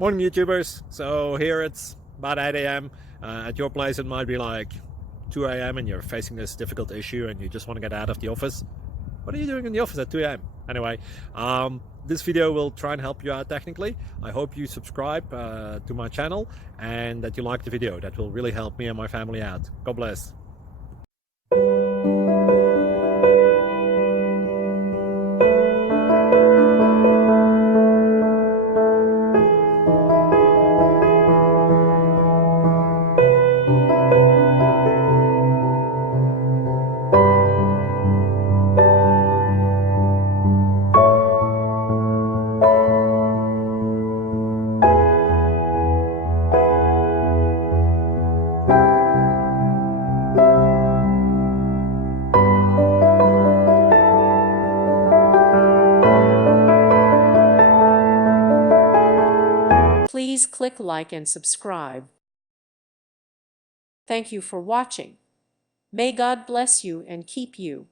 Morning YouTubers. So here it's about 8 a.m. At your place it might be like 2 a.m. and you're facing this difficult issue and you just want to get out of the office. What are you doing in the office at 2 a.m.? Anyway, this video will try and help you out technically. I hope you subscribe to my channel and that you like the video. That will really help me and my family out. God bless. Please click like and subscribe. Thank you for watching. May God bless you and keep you.